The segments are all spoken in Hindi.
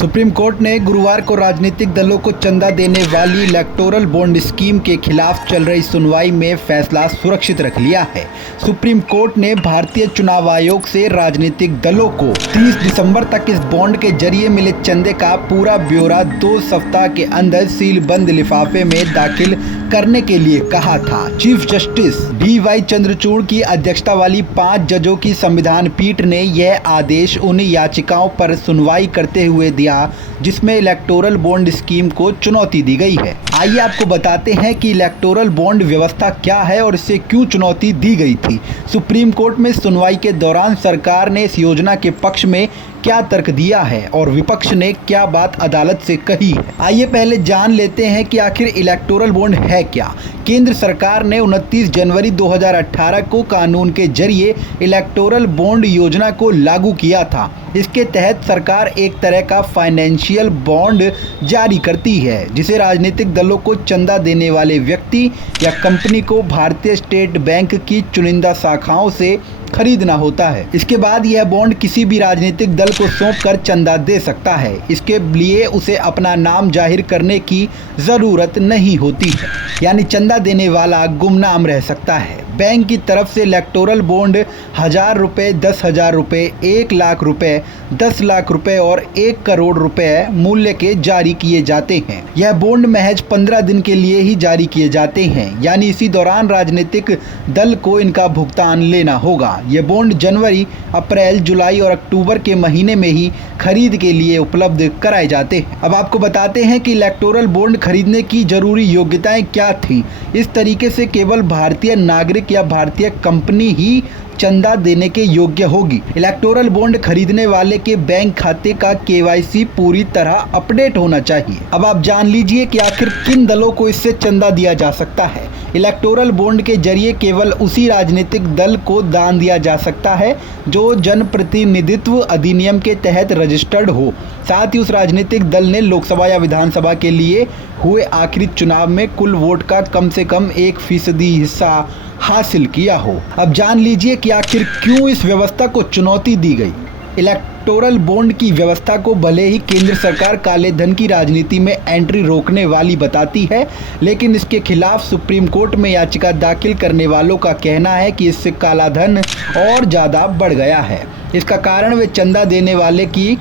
सुप्रीम कोर्ट ने गुरुवार को राजनीतिक दलों को चंदा देने वाली इलेक्टोरल बॉन्ड स्कीम के खिलाफ चल रही सुनवाई में फैसला सुरक्षित रख लिया है। सुप्रीम कोर्ट ने भारतीय चुनाव आयोग से राजनीतिक दलों को 30 दिसंबर तक इस बॉन्ड के जरिए मिले चंदे का पूरा ब्यौरा 2 सप्ताह के अंदर सील बंद लिफाफे में दाखिल करने के लिए कहा था। चीफ जस्टिस DY चंद्रचूड़ की अध्यक्षता वाली 5 जजों की संविधान पीठ ने यह आदेश उन याचिकाओं पर सुनवाई करते हुए दिया जिसमें इलेक्टोरल बॉन्ड स्कीम को चुनौती दी गई है। आइए आपको बताते हैं कि इलेक्टोरल बॉन्ड व्यवस्था क्या है और इसे क्यों चुनौती दी गई थी। सुप्रीम कोर्ट में सुनवाई के दौरान सरकार ने इस योजना के पक्ष में क्या तर्क दिया है और विपक्ष ने क्या बात अदालत से कही है। आइए पहले जान लेते हैं कि आखिर इलेक्टोरल बॉन्ड है क्या। केंद्र सरकार ने 29 जनवरी 2018 को कानून के जरिए इलेक्टोरल बॉन्ड योजना को लागू किया था। इसके तहत सरकार एक तरह का फाइनेंशियल बॉन्ड जारी करती है जिसे राजनीतिक दलों को चंदा देने वाले व्यक्ति या कंपनी को भारतीय स्टेट बैंक की चुनिंदा शाखाओं से खरीदना होता है। इसके बाद यह बॉन्ड किसी भी राजनीतिक दल को सौंपकर चंदा दे सकता है। इसके लिए उसे अपना नाम जाहिर करने की ज़रूरत नहीं होती है, यानी चंदा देने वाला गुमनाम रह सकता है। बैंक की तरफ से इलेक्टोरल बॉन्ड 1000 रुपये, 10,000 रुपये, 1 लाख रुपये, 10 लाख रुपये और 1 करोड़ रुपये मूल्य के जारी किए जाते हैं। यह बॉन्ड महज 15 दिन के लिए ही जारी किए जाते हैं, यानी इसी दौरान राजनीतिक दल को इनका भुगतान लेना होगा। ये बॉन्ड जनवरी, अप्रैल, जुलाई और अक्टूबर के महीने में ही खरीद के लिए उपलब्ध कराए जाते हैं। अब आपको बताते हैं कि इलेक्टोरल बॉन्ड खरीदने की जरूरी योग्यताएं क्या थीं। इस तरीके से केवल भारतीय नागरिक या भारतीय कंपनी ही चंदा देने के योग्य होगी। इलेक्टोरल बॉन्ड खरीदने वाले के बैंक खाते का KYC पूरी तरह अपडेट होना चाहिए। अब आप जान लीजिए कि आखिर किन दलों को इससे चंदा दिया जा सकता है। इलेक्टोरल बॉन्ड के जरिए केवल उसी राजनीतिक दल को दान दिया जा सकता है जो जनप्रतिनिधित्व अधिनियम के तहत रजिस्टर्ड हो, साथ ही उस राजनीतिक दल ने लोकसभा या विधानसभा के लिए हुए आखिरी चुनाव में कुल वोट का कम से कम 1% हिस्सा हासिल किया हो। अब जान लीजिए कि आखिर क्यों इस व्यवस्था को चुनौती दी गई। इलेक्टोरल बॉन्ड की व्यवस्था को भले ही केंद्र सरकार काले धन की राजनीति में एंट्री रोकने वाली बताती है, लेकिन इसके खिलाफ सुप्रीम कोर्ट में याचिका दाखिल करने वालों का कहना है कि इससे काला धन और ज़्यादा बढ़ गया है। इसका कारण वे चंदा देने वाले की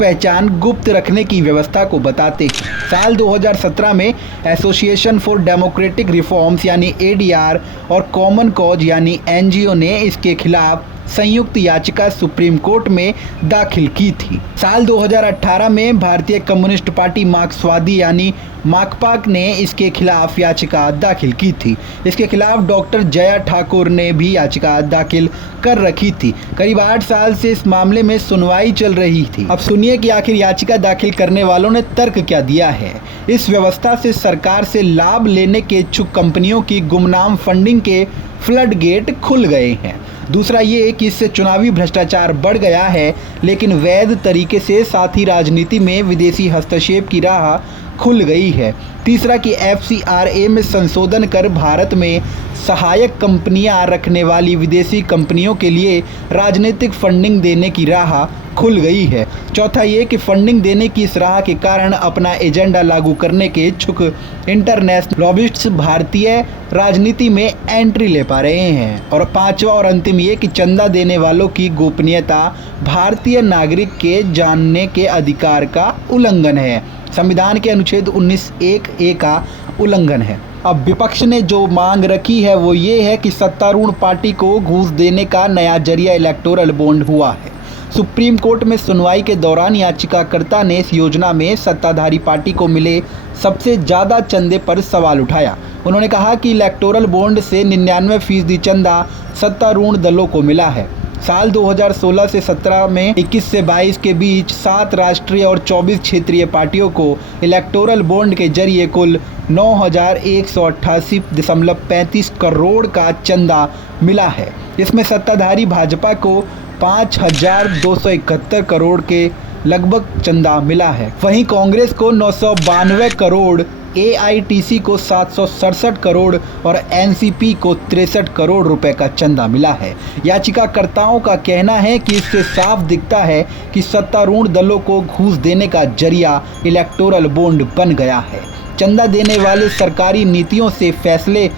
पहचान गुप्त रखने की व्यवस्था को बताते हैं। साल 2017 में एसोसिएशन फॉर डेमोक्रेटिक रिफॉर्म्स यानी ADR और कॉमन कॉज यानी NGO ने इसके खिलाफ संयुक्त याचिका सुप्रीम कोर्ट में दाखिल की थी। साल 2018 में भारतीय कम्युनिस्ट पार्टी मार्क्सवादी यानी माकपा ने इसके खिलाफ याचिका दाखिल की थी। इसके खिलाफ डॉक्टर जया ठाकुर ने भी याचिका दाखिल कर रखी थी। करीब 8 साल से इस मामले में सुनवाई चल रही थी। अब सुनिए कि आखिर याचिका दाखिल करने वालों ने तर्क क्या दिया है। इस व्यवस्था से सरकार से लाभ लेने के इच्छुक कंपनियों की गुमनाम फंडिंग के फ्लड गेट खुल गए हैं। दूसरा ये कि इससे चुनावी भ्रष्टाचार बढ़ गया है, लेकिन वैध तरीके से, साथ ही राजनीति में विदेशी हस्तक्षेप की राह खुल गई है। तीसरा कि FCRA में संशोधन कर भारत में सहायक कंपनियां रखने वाली विदेशी कंपनियों के लिए राजनीतिक फंडिंग देने की राह खुल गई है। चौथा ये कि फंडिंग देने की इस राह के कारण अपना एजेंडा लागू करने के इच्छुक इंटरनेशनल लॉबिस्ट्स भारतीय राजनीति में एंट्री ले पा रहे हैं। और पांचवा और अंतिम ये कि चंदा देने वालों की गोपनीयता भारतीय नागरिक के जानने के अधिकार का उल्लंघन है। संविधान के अनुच्छेद 19(1)(a) का उल्लंघन है। अब विपक्ष ने जो मांग रखी है वो ये है कि सत्तारूढ़ पार्टी को घूस देने का नया जरिया इलेक्टोरल बॉन्ड हुआ है। सुप्रीम कोर्ट में सुनवाई के दौरान याचिकाकर्ता ने इस योजना में सत्ताधारी पार्टी को मिले सबसे ज़्यादा चंदे पर सवाल उठाया। उन्होंने कहा कि इलेक्टोरल बॉन्ड से 99% चंदा सत्तारूढ़ दलों को मिला है। साल 2016 से 17 में 21 से 22 के बीच 7 राष्ट्रीय और 24 क्षेत्रीय पार्टियों को इलेक्टोरल बॉन्ड के जरिए कुल 9,188.35 करोड़ का चंदा मिला है। इसमें सत्ताधारी भाजपा को 5,271 करोड़ के लगभग चंदा मिला है। वहीं कांग्रेस को 992 करोड़ एआईटीसी को 767 करोड़ और एनसीपी को 63 करोड़ रुपए का चंदा मिला है। याचिकाकर्ताओं का कहना है कि इससे साफ दिखता है कि सत्तारूढ़ दलों को घूस देने का जरिया इलेक्टोरल बॉन्ड बन गया है। चंदा देने वाले सरकारी नीतियों से फैसले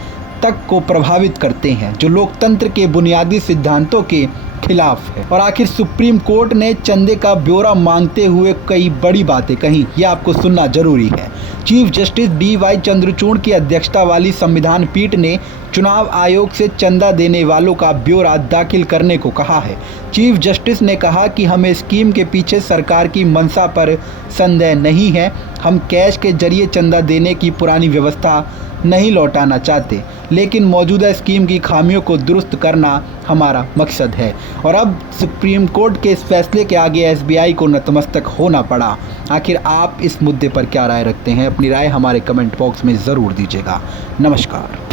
तक को प्रभावित करते हैं, जो लोकतंत्र के बुनियादी सिद्धांतों के खिलाफ है। और आखिर सुप्रीम कोर्ट ने चंदे का ब्यौरा मांगते हुए कई बड़ी बातें कही, यह आपको सुनना जरूरी है। चीफ जस्टिस डीवाई चंद्रचूड़ की अध्यक्षता वाली संविधान पीठ ने चुनाव आयोग से चंदा देने वालों का ब्यौरा दाखिल करने को कहा है। चीफ जस्टिस ने कहा कि हमें स्कीम के पीछे सरकार की मंशा पर संदेह नहीं है। हम कैश के जरिए चंदा देने की पुरानी व्यवस्था नहीं लौटाना चाहते, लेकिन मौजूदा स्कीम की खामियों को दुरुस्त करना हमारा मकसद है। और अब सुप्रीम कोर्ट के इस फैसले के आगे एसबीआई को नतमस्तक होना पड़ा। आखिर आप इस मुद्दे पर क्या राय रखते हैं? अपनी राय हमारे कमेंट बॉक्स में ज़रूर दीजिएगा। नमस्कार।